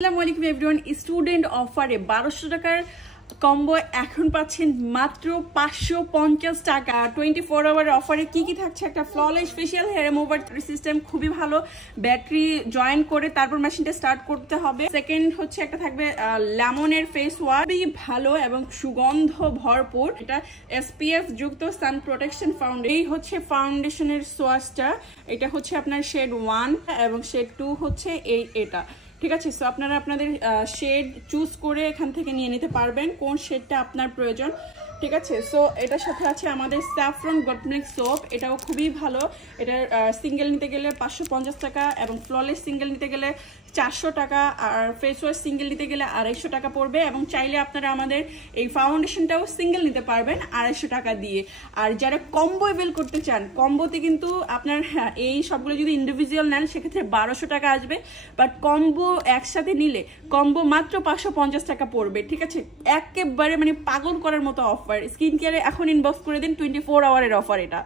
আসসালামু আলাইকুম everyone. Student অফারে 1200 টাকার কম্বো এখন পাচ্ছেন মাত্র 550 টাকা। 24 আওয়ার অফারে কি কি থাকছে? একটা flawless facial hair remover system, খুবই ভালো। ব্যাটারি জয়েন করে তারপর মেশিনটা স্টার্ট করতে হবে। সেকেন্ড হচ্ছে একটা থাকবে লেমনের ফেস ওয়াশ, খুবই ভালো এবং সুগন্ধ ভরপুর। এটা SPF যুক্ত সান প্রোটেকশন ফাউন্ডেশন। এই হচ্ছে ফাউন্ডেশনের সোয়াশটা। এটা হচ্ছে আপনার শেড 1 এবং শেড 2 হচ্ছে এটা। ঠিক আছে, সো আপনারা আপনাদের শেড চুজ করে এখান থেকে নিয়ে নিতে পারবেন কোন শেডটা আপনার প্রয়োজন। ঠিক আছে, সো এটার সাথে আছে আমাদের স্যাফরন গট মিল্ক সোপ। এটাও খুবই ভালো। এটার সিঙ্গেল নিতে গেলে 550 টাকা এবং ফ্ললেস সিঙ্গেল নিতে গেলে 400 টাকা, আর ফেস ওয়াশ সিঙ্গেল নিতে গেলে 250 টাকা পড়বে। এবং চাইলে আপনারা আমাদের এই ফাউন্ডেশনটাও সিঙ্গেল নিতে পারবেন 250 টাকা দিয়ে। আর যারা কম্বো এভেল করতে চান, কম্বোতে কিন্তু আপনার এই সবগুলো যদি ইন্ডিভিজুয়াল নেন সেক্ষেত্রে 1200 টাকা আসবে, বাট কম্বো একসাথে নিলে কম্বো মাত্র 550 টাকা পড়বে। ঠিক আছে, একেবারে মানে পাগল করার মতো অফার। স্কিন কেয়ারে এখন ইনবক্স করে দিন, 24 আওয়ারের অফার এটা।